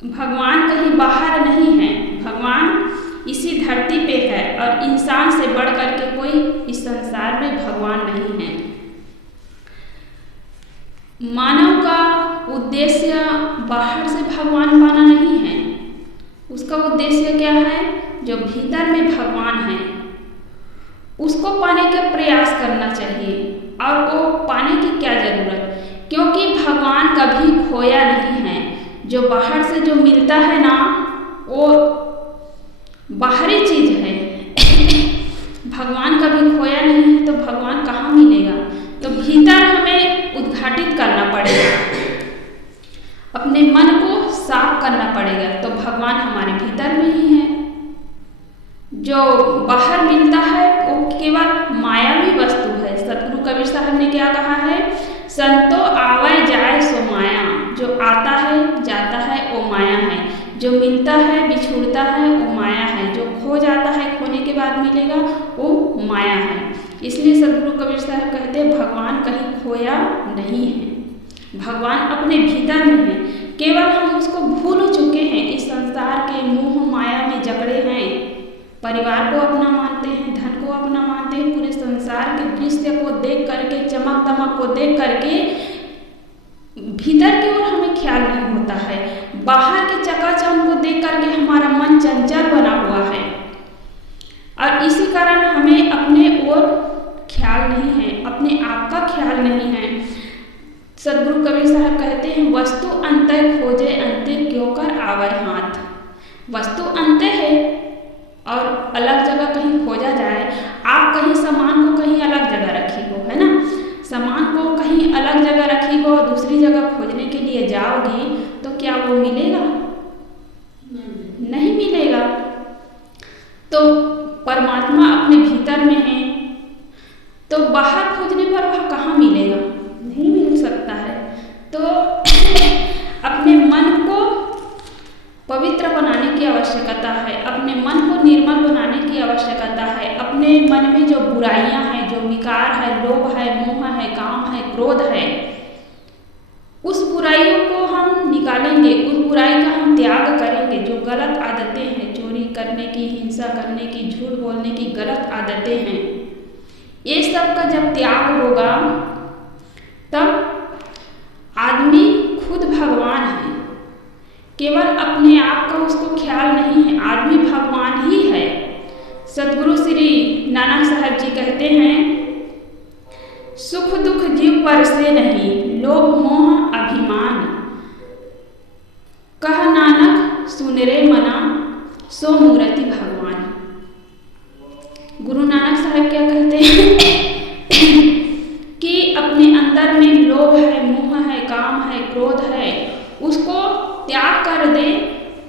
भगवान कहीं बाहर नहीं है, भगवान इसी धरती पे है और इंसान से बढ़ कर के कोई इस संसार में भगवान नहीं है। मानव का उद्देश्य बाहर से भगवान पाना नहीं है, उसका उद्देश्य क्या है? जो भीतर में भगवान है उसको पाने का प्रयास करना चाहिए। और वो पाने की क्या जरूरत, क्योंकि भगवान कभी खोया नहीं है। जो बाहर से जो मिलता है ना वो बाहरी चीज है भगवान कभी खोया नहीं है, तो भगवान कहाँ मिलेगा? तो भीतर हमें उद्घाटित करना पड़ेगा, अपने मन को साफ करना पड़ेगा, तो भगवान हमारे भीतर में ही है। जो बाहर मिलता है वो केवल मायावी वस्तु है। सतगुरु कबीर साहब ने क्या कहा है? संतो आवे जाए सो माया, जो आता है जाता है वो माया है, जो मिलता है बिछुड़ता है वो माया है, जो खो जाता है खोने के बाद मिलेगा वो माया है। इसलिए सतगुरु कबीर साहब कहते हैं भगवान कहीं खोया नहीं है, भगवान अपने भीतर में है, केवल हम उसको भूल चुके हैं। इस संसार के मोह माया में जकड़े हैं, परिवार को अपना मानते हैं, धन को अपना मानते हैं, पूरे संसार के दृश्य को देख करके, चमक दमक को देख करके भीतर की ओर हमें ख्याल नहीं होता है। बाहर के चकाचौंध को देख करके हमारा मन चंचल बना हुआ है और इसी कारण हमें अपने ओर ख्याल नहीं है, अपने आप का ख्याल नहीं है। सतगुरु कबीर साहब कहते हैं वस्तु अंतः खोजे अंते क्यों कर आवे हाथ। वस्तु अंतः है और अलग जगह कहीं खोजा जाए, आप कहीं सामान को कहीं अलग जगह रखी हो, है ना, सामान को कहीं अलग जगह रखी हो, दूसरी जगह खोजने के लिए जाओगी तो क्या वो मिलेगा? नहीं मिलेगा। तो परमात्मा अपने भीतर में है, तो बाहर खोजने पर वह कहाँ मिलेगा? नहीं मिल सकता है। तो अपने मन को पवित्र बनाने की आवश्यकता है, अपने मन को निर्मल बनाने की आवश्यकता है। अपने मन में जो बुराइयां हैं, जो विकार है, लोभ है, मोह है, काम है, क्रोध है, उस बुराइयों को हम निकालेंगे, उस बुराई का हम त्याग करेंगे। जो गलत आदतें हैं, चोरी करने की, हिंसा करने की, झूठ बोलने की गलत आदतें हैं, ये सब का जब त्याग होगा तब आदमी खुद भगवान है। केवल अपने आप का उसको ख्याल नहीं है, आदमी भगवान ही है। सतगुरु श्री नानक साहब जी कहते हैं सुख दुख जीव पर से नहीं, लोभ मोह अभिमान, कह नानक सुन रे मना, सो मूर्ति भगवान। गुरु नानक साहब क्या कहते हैं कि अपने अंदर में लोभ है, मोह है, काम है, क्रोध है, उसको त्याग कर दे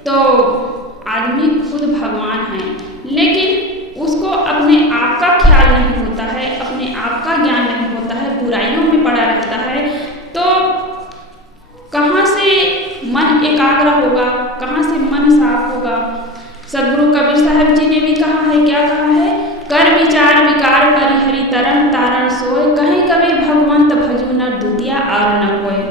तो आदमी खुद भगवान है। लेकिन उसको अपने आप का ख्याल नहीं होता है, अपने आप का ज्ञान नहीं होता है, बुराइयों में पड़ा रहता है, तो कहाँ से मन एकाग्र होगा, कहाँ से मन साफ होगा? सतगुरु कबीर साहब जी ने भी कहा है, क्या कहा है? कर विचार विकार परिहरि तरन तारण सोय, कहीं कबीर भगवंत भजू न द्वितीय और न कोय।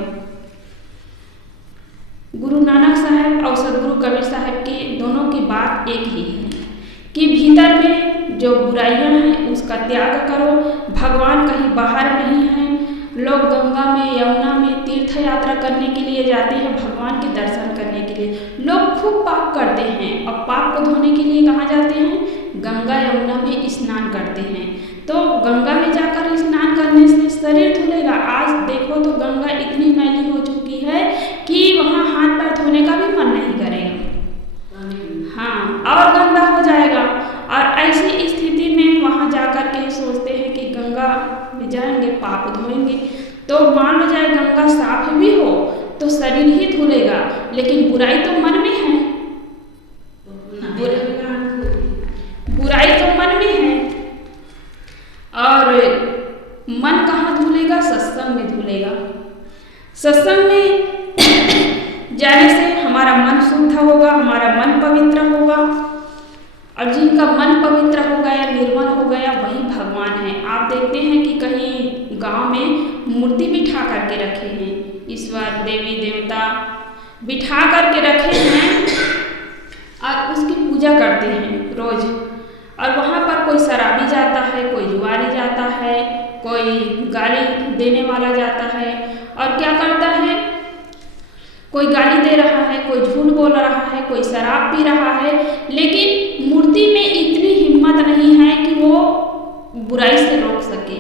गुरु नानक साहब और सतगुरु कबीर साहब की दोनों की बात एक ही है कि भीतर में जो बुराइयां हैं उसका त्याग करो। भगवान कहीं बाहर नहीं है। लोग गंगा में, यमुना में तीर्थ यात्रा करने के लिए जाते हैं, भगवान के दर्शन करने के लिए। लोग खूब पाप करते हैं और पाप को धोने के लिए कहाँ जाते हैं? गंगा यमुना में स्नान करते हैं। तो गंगा में जाकर स्नान करने से शरीर धुलेगा। आज देखो तो गंगा इतनी मैली हो चुकी है कि वहाँ हाथ पैर धोने का भी मन नहीं करेगा, हाँ, और गंदा हो जाएगा। और ऐसी स्थिति में वहाँ जाकर के सोचते हैं कि गंगा में जाएंगे पाप धोएंगे, तो मान लो जाए गंगा साफ भी हो तो शरीर ही धुलेगा, लेकिन बुराई तो मन में है, बुराई तो मन में है। और मन कहाँ धुलेगा? सत्संग में धुलेगा। सत्संग में जाने से हमारा मन शुद्ध होगा, हमारा मन पवित्र होगा। और जिनका मन पवित्र हो गया, निर्मल हो गया, वही भगवान है। आप देखते हैं कि कहीं गांव में मूर्ति बिठा करके रखे हैं, ईश्वर, देवी, देवता, बिठा करके रखे हैं और उसकी पूजा करते हैं रोज। और वहाँ पर कोई शराबी जाता है, कोई जुआरी जाता है, कोई गाली देने वाला जाता है और क्या करता है, कोई गाली दे रहा है, कोई झूठ बोल रहा है, कोई शराब पी रहा है, लेकिन मूर्ति में इतनी हिम्मत नहीं है कि वो बुराई से रोक सके।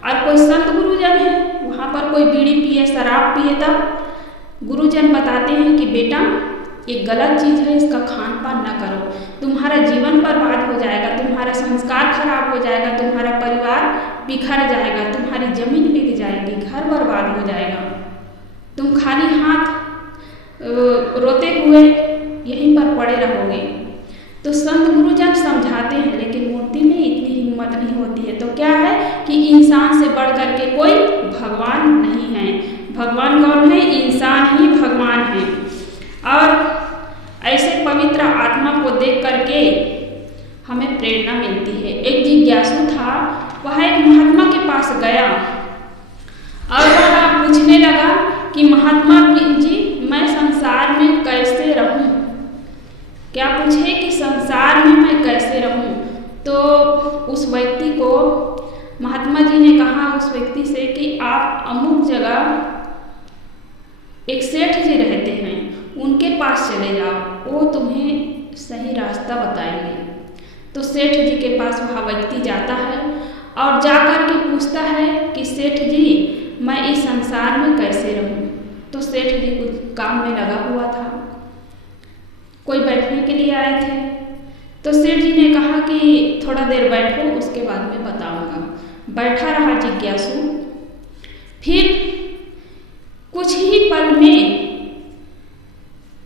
और कोई संत गुरुजन है, वहाँ पर कोई बीड़ी पिए, शराब पिए, तब गुरुजन बताते हैं कि बेटा ये गलत चीज़ है, इसका खान पान ना करो, तुम्हारा जीवन बर्बाद हो जाएगा, तुम्हारा संस्कार खराब हो जाएगा, तुम्हारा परिवार बिखर जाएगा, तुम्हारी जमीन बिक जाएगी, घर बर्बाद हो जाएगा, तुम खाली हाथ रोते हुए यहीं पर पड़े रहोगे। तो संत गुरुजन समझाते हैं, लेकिन मूर्ति में इतनी हिम्मत नहीं होती है। तो क्या है कि इंसान से बढ़ कर के कोई भगवान नहीं है। भगवान कौन है? इंसान ही भगवान है। और ऐसे पवित्र आत्मा को देख करके हमें प्रेरणा मिलती है। एक जिज्ञासु था, वह एक महात्मा के पास गया और वह पूछने लगा कि महात्मा जी, मैं संसार में कैसे रहूं? क्या पूछे कि संसार में मैं कैसे रहूं? तो उस व्यक्ति को महात्मा जी ने कहा उस व्यक्ति से कि आप अमुक जगह एक सेठ जी रहते हैं, उनके पास चले जाओ, वो तुम्हें सही रास्ता बताएंगे। तो सेठ जी के पास वह व्यक्ति जाता है और जाकर के पूछता है कि सेठ जी, मैं इस संसार में कैसे रहूं? तो सेठ जी कुछ काम में लगा हुआ था, कोई बैठने के लिए आए थे। तो सेठ जी ने कहा कि थोड़ा देर बैठो, उसके बाद में बताऊंगा। बैठा रहा जिज्ञासु। फिर कुछ ही पल में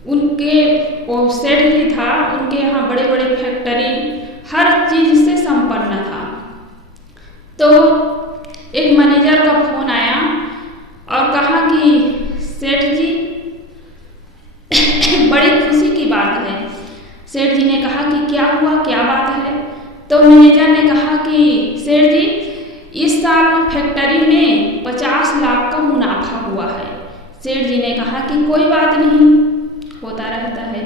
उनके, वो सेठ जी था, उनके यहाँ बड़े बड़े फैक्ट्री हर चीज से संपन्न था। तो एक मैनेजर का फोन आया और कहा कि सेठ जी बड़ी खुशी की बात है। सेठ जी ने कहा कि क्या हुआ, क्या बात है? तो मैनेजर ने कहा कि सेठ जी, इस साल फैक्ट्री में 50 लाख का मुनाफा हुआ है। सेठ जी ने कहा कि कोई बात नहीं, होता रहता है।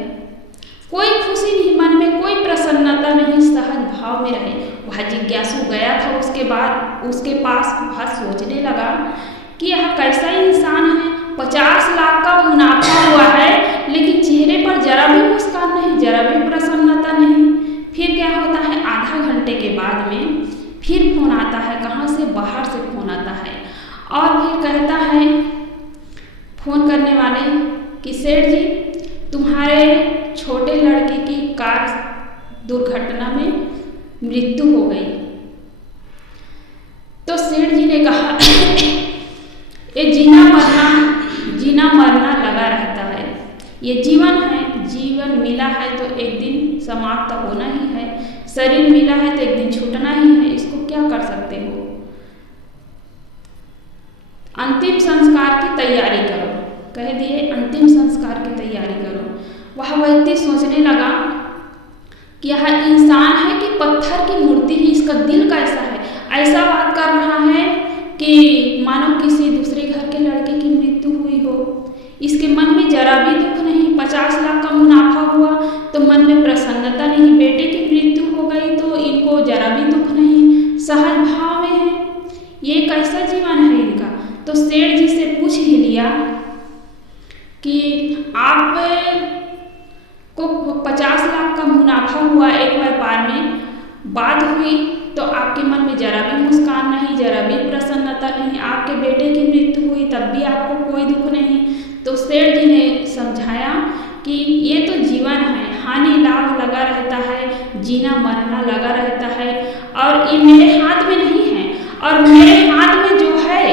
कोई खुशी नहीं मन में, कोई प्रसन्नता नहीं, सहज भाव में रहे। वह जिज्ञासु गया था, उसके बाद उसके पास वह सोचने लगा कि यह कैसा इंसान है, 50 लाख का मुनाफा हुआ है, लेकिन चेहरे पर जरा भी मुस्कान नहीं, जरा भी प्रसन्नता नहीं। फिर क्या होता है, आधा घंटे के बाद में फिर फोन आता है, कहाँ से? बाहर से फोन आता है और फिर कहता है फोन करने वाले कि सेठ जी, तुम्हारे छोटे लड़के की कार दुर्घटना में मृत्यु हो गई। तो सेठ जी ने कहा ये जीना मरना लगा रहता है, ये जीवन है, जीवन मिला है तो एक दिन समाप्त होना ही है, शरीर मिला है तो एक दिन छूटना ही है, इसको क्या कर सकते हो? अंतिम संस्कार की तैयारी करो, कह दिए अंतिम संस्कार की तैयारी करो। वह व्यक्ति सोचने लगा कि यह इंसान है कि पत्थर की मूर्ति ही, इसका दिल कैसा है? ऐसा बात कर रहा है कि मानो किसी दूसरे घर के लड़के की मृत्यु हुई हो। इसके मन में जरा भी दुख नहीं। 50 लाख का मुनाफा हुआ तो मन में प्रसन्नता नहीं, बेटे की मृत्यु हो गई तो इनको जरा भी दुख नहीं, सहज भाव में है। ये कैसा जीवन है इनका? तो सेठ जी से पूछ ही लिया कि आप को 50 लाख का मुनाफा हुआ एक व्यापार में, बात हुई तो आपके मन में जरा भी मुस्कान नहीं, जरा भी प्रसन्नता नहीं, आपके बेटे की मृत्यु हुई तब भी आपको कोई दुख नहीं। तो सेठ जी ने समझाया कि ये तो जीवन है, हानि लाभ लगा रहता है, जीना मरना लगा रहता है, और ये मेरे हाथ में नहीं है, और मेरे हाथ में जो है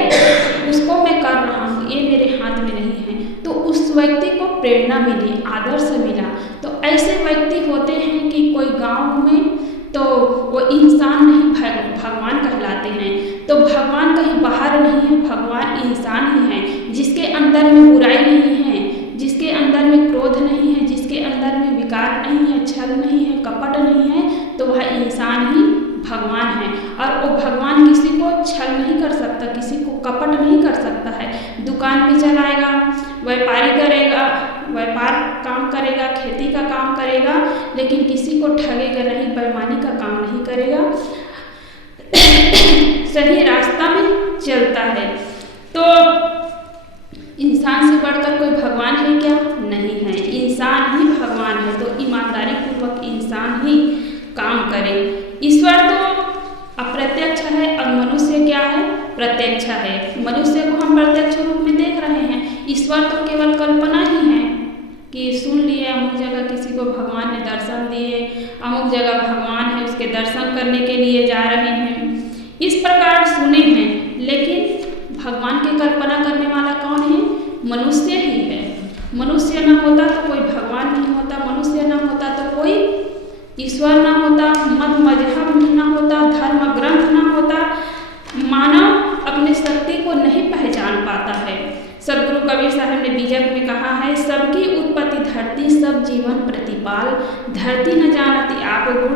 उसको मैं कर रहा हूँ, ये मेरे हाथ में नहीं है। तो उस व्यक्ति को प्रेरणा मिली, आदर्श मिला। तो ऐसे व्यक्ति होते हैं कि कोई गांव में तो वो इंसान नहीं, भगवान कहलाते हैं। तो भगवान कहीं बाहर नहीं है, भगवान इंसान ही है, जिसके अंदर में बुराई नहीं है, जिसके अंदर में क्रोध नहीं है, जिसके अंदर में विकार नहीं है, छल नहीं है, कपट नहीं है, तो वह इंसान ही भगवान है। और वो भगवान किसी को छल नहीं कर सकता, किसी को कपट नहीं कर सकता है। दुकान भी चलाएगा, व्यापारी करेगा, लेकिन किसी को ठगेगा नहीं, बेईमानी का काम नहीं करेगा, सही रास्ता में चलता है। तो इंसान से बढ़कर कोई भगवान है क्या? नहीं है, इंसान ही भगवान है। तो ईमानदारी पूर्वक इंसान ही काम करे। ईश्वर तो अप्रत्यक्ष है और मनुष्य क्या है? प्रत्यक्ष है। मनुष्य को हम प्रत्यक्ष रूप में देख रहे हैं, ईश्वर तो केवल कल्पना ही है कि सुन लिए अमुक जगह किसी को भगवान ने दर्शन दिए, अमुक जगह भगवान है, उसके दर्शन करने के लिए जा रहे हैं, इस प्रकार सुने हैं। लेकिन भगवान की कल्पना करने वाला कौन है? मनुष्य ही है। मनुष्य न होता तो कोई भगवान नहीं होता, मनुष्य न होता तो कोई ईश्वर न होता, मत मजहब न होता, धर्म ग्रंथ न होता। मानव अपने शक्ति को नहीं पहचान पाता है। सदगुरु कबीर साहब ने बीजक में कहा है, सबकी उत्पत्ति धरती, सब जीवन प्रतिपाल, धरती न जानती आप गुण,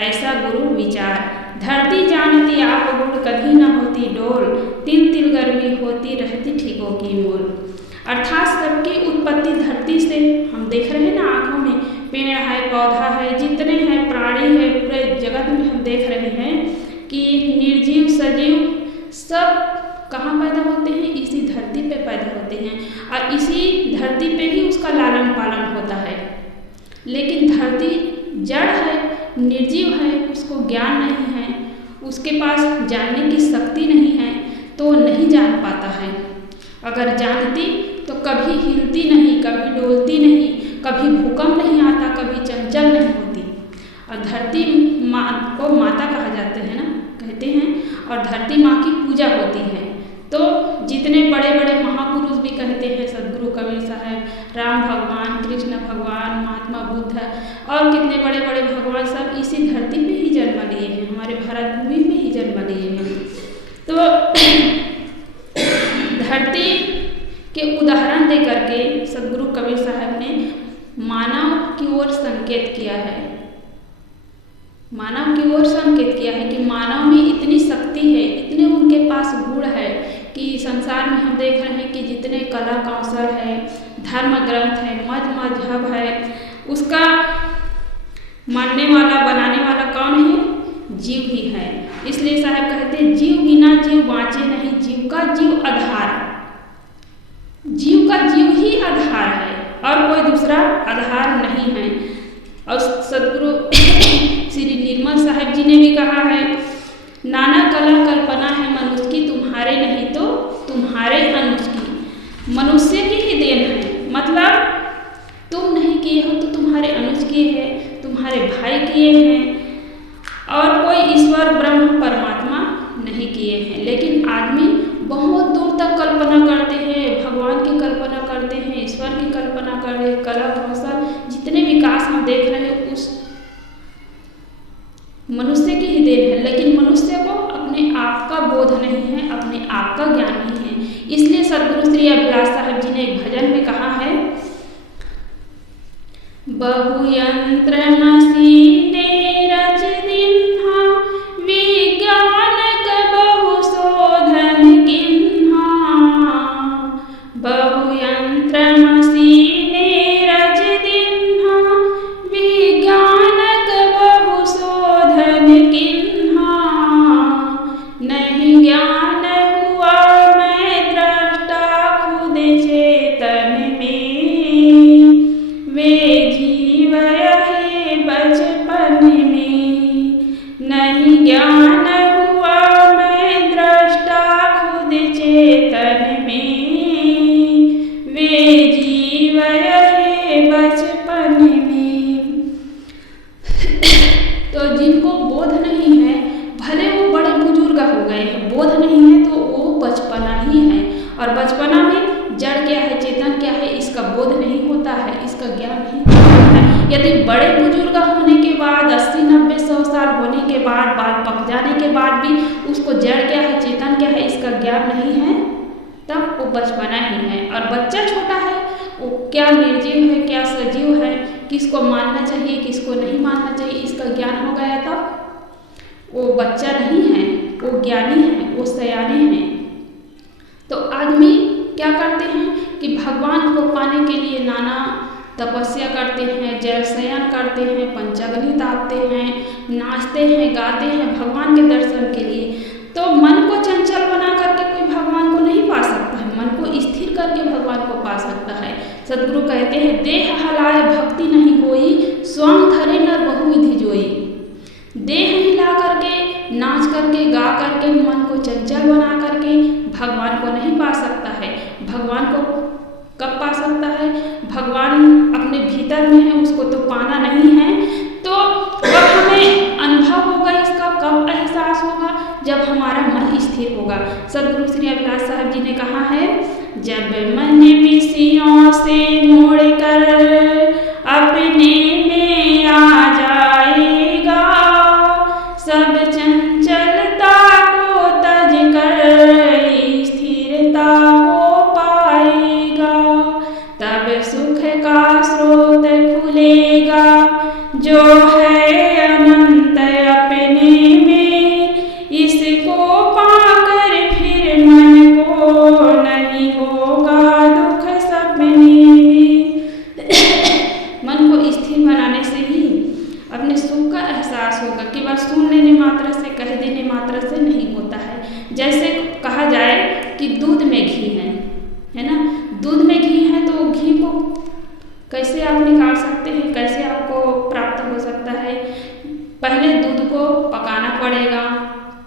ऐसा गुरु विचार। धरती जानती आप गुण, कभी न होती डोल, तिल तिल गर्मी होती रहती ठीकों की मोल। अर्थात सबकी उत्पत्ति धरती से, हम देख रहे हैं ना आंखों में, पेड़ है, पौधा है, जितने हैं प्राणी है, पूरे जगत में हम देख रहे हैं कि निर्जीव सजीव सब कहाँ पैदा होते हैं? इसी धरती पे पैदा होते हैं और इसी धरती पे ही उसका लालन पालन होता है। लेकिन धरती जड़ है, निर्जीव है, उसको ज्ञान नहीं है, उसके पास जानने की शक्ति नहीं है, तो नहीं जान पाता है। अगर जानती तो कभी हिलती नहीं, कभी डोलती नहीं, कभी भूकंप नहीं आता, कभी चंचल नहीं होती। और धरती माँ को माता कहा जाते हैं ना, कहते हैं, और धरती माँ की पूजा होती है। तो जितने बड़े बड़े महापुरुष भी कहते हैं, सदगुरु कबीर साहब, राम भगवान, कृष्ण भगवान, महात्मा बुद्ध और कितने बड़े बड़े भगवान, सब इसी धरती पे ही जन्म लिए हैं, हमारे भारत भूमि में ही जन्म लिए हैं। तो धरती के उदाहरण दे करके सदगुरु कबीर साहब ने मानव की ओर संकेत किया है, मानव की ओर संकेत किया है कि मानव में इतनी शक्ति है, इतने उनके पास गुण है कि संसार में हम देख रहे हैं कि जितने कला कौशल है, धर्म ग्रंथ है, मजहब है, उसका मानने वाला बनाने वाला कौन है? जीव ही है। इसलिए साहब कहते हैं, जीव बिना जीव बाँचे नहीं, जीव का जीव आधार, जीव का जीव ही आधार है और कोई दूसरा आधार नहीं है। और सदगुरु श्री निर्मल साहब जी ने भी कहा है, नाना कला कल्पना है मनुष्य की, तुम्हारे नहीं तो तुम्हारे अनुज की। मनुष्य की ही देन है, मतलब तुम नहीं किए हो तो तुम्हारे अनुज किए हैं, तुम्हारे भाई किए हैं, और कोई ईश्वर ब्रह्म परमात्मा नहीं किए हैं। लेकिन आदमी बहुत दूर तक कल्पना करते हैं, भगवान की कल्पना करते हैं, ईश्वर की कल्पना कर रहे हैं, कला कौशल जितने विकास हम देख रहे हैं उस मनुष्य की ही देन है। लेकिन मनुष्य को अपने आप का बोध नहीं है, अपने आप का ज्ञान नहीं है। इसलिए सदगुरु श्री अभिलाष साहब जी ने एक भजन में कहा है, बहुयंत्र मसीने रच दिन्हा, विज्ञान बहु शोधन किन्हा। बहुयंत्र मसीने रच दिन्हा, विज्ञान बहु शोधन किन्हा। नहीं ज्ञान हुआ मैं दृष्टा खुद चेतन में, वे जीव है बचपन में। नहीं ज्ञान हुआ मैं दृष्टा खुद चेतन में, वे जीव है बचपन में। तो जिनको बोध नहीं है, भले वो बड़े बुजुर्ग हो गए हैं, बोध नहीं है तो वो बचपना ही है। और बचपना में जड़ क्या है, चेतन क्या है, इसका बोध नहीं होता है, इसका ज्ञान नहीं होता है। यदि बड़े बुजुर्ग होने के बाद 80, 90, 100 साल होने के बाद, बाल पक जाने के बाद भी उसको जड़ क्या है, चेतन क्या है, इसका ज्ञान नहीं है, तब वो बचपना ही है। और बच्चा छोटा है, वो क्या निर्जीव है, क्या सजीव है, किसको मानना चाहिए, किसको नहीं मानना चाहिए, इसका ज्ञान हो गया तब वो बच्चा नहीं है, वो ज्ञानी है, वो सयाने हैं। तो आदमी क्या करते हैं कि भगवान को पाने के लिए नाना तपस्या करते हैं, जल शयन करते हैं, पंचाग्नि तापते हैं, नाचते हैं, गाते हैं भगवान के दर्शन के लिए। तो मन को चंचल बना करके कोई भगवान को नहीं पा सकता है, मन को स्थिर करके भगवान को पा सकता है। सदगुरु कहते हैं देह हलाए भक्ति नहीं होई, स्वांग धरे नर बहुविधि जोई। देह हिला करके, नाच करके, गा करके, मन को चंचल बना करके भगवान को नहीं पा सकता है। भगवान को कब पा सकता है? भगवान अपने भीतर में है, उसको तो पाना नहीं है। तो कब हमें अनुभव होगा इसका, कब एहसास होगा? जब हमारा मन स्थिर होगा। सदगुरु श्री अभिलाष साहब जी ने कहा है, जब मन विषयों से मोड़ कर अपने में आ जाएगा, सब चंचलता को तज कर स्थिरता को पाएगा। तब सुख का स्रोत खुलेगा जो है अनंत अपने में, इसको पाकर फिर मन को नहीं होगा दुख सपने में। मन को स्थिर बनाने से ही अपने सुख का एहसास होगा। केवल सुन लेने मात्र से, कह देने मात्र से नहीं होता है। जैसे कहा जाए कि दूध में घी है ना, दूध में घी है तो घी को कैसे आप निकाल सकते हैं, कैसे आपको प्राप्त हो सकता है? पहले दूध को पकाना पड़ेगा,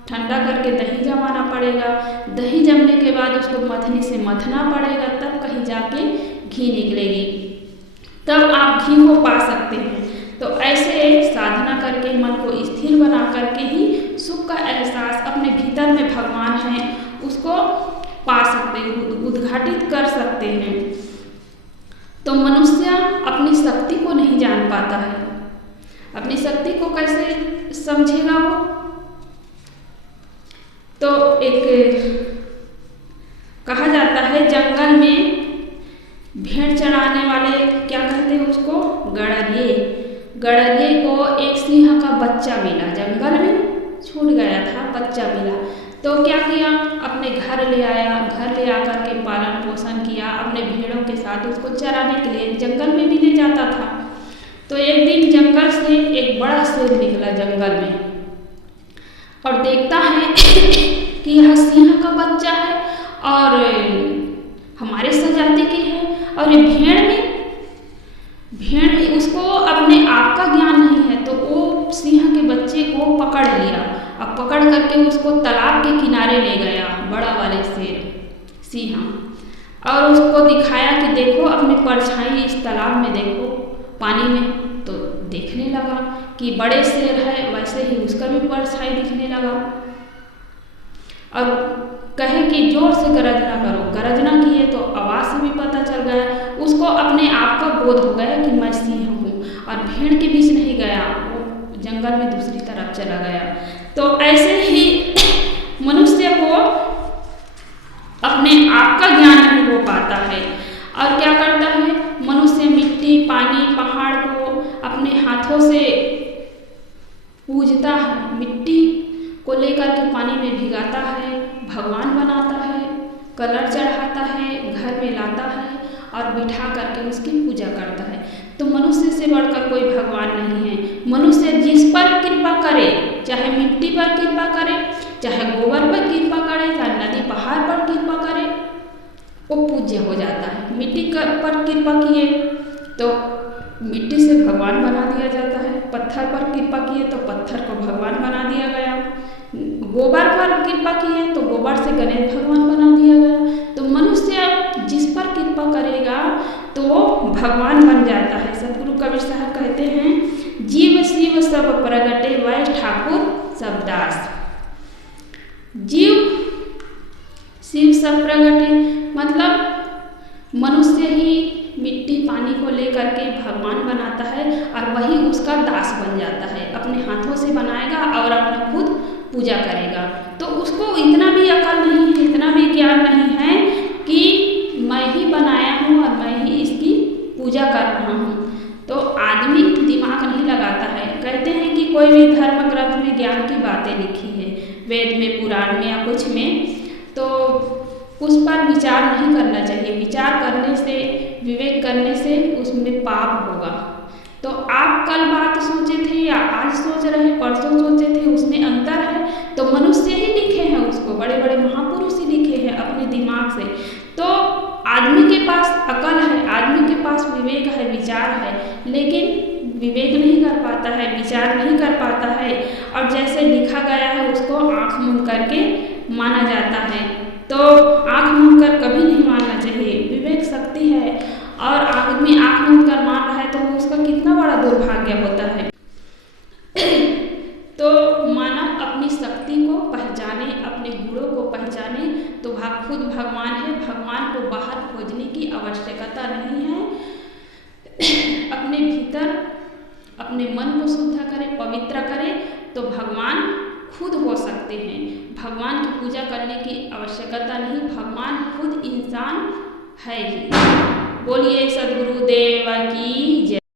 ठंडा करके दही जमाना पड़ेगा, दही जमने के बाद उसको मथनी से मथना पड़ेगा, तब कहीं जाके घी निकलेगी, तब आप घी को पा सकते हैं। तो ऐसे साधना करके मन को स्थिर बना करके ही सुख का एहसास अपने भीतर में भगवान है उसको पा सकते हैं, उद्घाटित कर सकते हैं। तो मनुष्य अपनी शक्ति को नहीं जान पाता है। अपनी शक्ति को कैसे समझेगा वो? तो एक कहा जाता है जंगल में भेड़ चराने वाले क्या कहते हैं उसको, गड़रिये। गड़रिये को एक सिंह का बच्चा मिला, जंगल में छूट गया था, बच्चा मिला। तो क्या किया, अपने घर ले आया, घर ले आकर के पालन पोषण किया, अपने भेड़ों के साथ उसको चराने के लिए जंगल में भी ले जाता था। तो एक दिन जंगल से एक बड़ा शेर निकला जंगल में और देखता है कि यह सिंह का बच्चा है और हमारे सजाती की है, और ये भेड़ में उसको अपने आप का ज्ञान नहीं है, तो वो सिंह के बच्चे को पकड़ लिया। अब पकड़ करके उसको तालाब के किनारे ले गया बड़ा वाले सिंह, और उसको दिखाया कि देखो अपनी परछाई इस तालाब में देखो पानी में। तो देखने लगा कि बड़े शेर है, वैसे ही उसका भी परछाई दिखने लगा। और कहे कि जोर से गरजना करो, गरजना किए तो आवाज़ से भी पता चल गया, उसको अपने आप का बोध हो गया कि मैं सिंह हूँ, और भेड़ के बीच नहीं गया, वो जंगल में दूसरी तरफ चला गया। तो ऐसे ही मनुष्य को अपने आप का ज्ञान नहीं हो पाता है, और क्या करता है मनुष्य, मिट्टी, पानी, पहाड़ को अपने हाथों से पूजता है, मिट्टी को लेकर के पानी में भिगाता है, भगवान बनाता है, कलर चढ़ाता है, घर में लाता है और बिठा करके उसकी पूजा करता है। तो मनुष्य से बढ़कर कोई भगवान नहीं है। मनुष्य जिस पर कृपा करे, चाहे मिट्टी पर कृपा करे, चाहे गोबर पर कृपा करे, चाहे नदी पहाड़ पर कृपा करे, वो पूज्य हो जाता है। मिट्टी पर कृपा किए तो मिट्टी से भगवान बना दिया जाता है, पत्थर पर कृपा किए तो पत्थर को भगवान बना दिया गया, गोबर पर कृपा किए तो गोबर से गणेश भगवान बना दिया गया। तो मनुष्य जिस पर कृपा करेगा तो भगवान बन जाता है। सदगुरु कबीर साहब कहते हैं, जीव शिव सब प्रगटे वै ठाकुर सब दास। जीव शिव सब प्रगटे मतलब मनुष्य ही मिट्टी पानी को लेकर के भगवान बनाता है, और वही उसका दास बन जाता है, अपने हाथों से बनाएगा और अपना खुद पूजा करेगा। तो उसको इतना भी अकल नहीं है, इतना भी ज्ञान नहीं है कि मैं ही बनाया हूँ और मैं ही इसकी पूजा कर रहा हूँ। तो आदमी दिमाग नहीं लगाता है। कहते हैं कि कोई भी धर्म ग्रंथ में ज्ञान की बातें लिखी है, वेद में, पुराण में या कुछ में, तो उस पर विचार नहीं करना चाहिए। विचार करने से, विवेक करने से उसमें पाप होगा। तो आप कल बात सोचे थे या आज सोच रहे, परसों सोचे थे, उसमें अंतर है। तो मनुष्य ही लिखे हैं उसको, बड़े बड़े महापुरुष ही लिखे हैं अपने दिमाग से। तो आदमी के पास अकल है, आदमी के पास विवेक है, विचार है, लेकिन विवेक नहीं कर पाता है, विचार नहीं कर पाता है, और जैसे लिखा गया है उसको आँख मूंद करके माना जाता है। तो आँख मूंद कर कभी नहीं मानना चाहिए। विवेक शक्ति है, और आदमी आँख मूंद कर मान रहा है तो उसका कितना बड़ा दुर्भाग्य होता है। तो मानव अपनी शक्ति को पहचाने, अपने गुणों को पहचाने, तो खुद भगवान है। भगवान को बाहर खोजने की आवश्यकता नहीं है। अपने भीतर अपने मन को शुद्ध करें, पवित्र करें, तो भगवान खुद हो सकते हैं। भगवान की पूजा करने की आवश्यकता नहीं, भगवान खुद इंसान है ही। बोलिए सद्गुरुदेव की जय।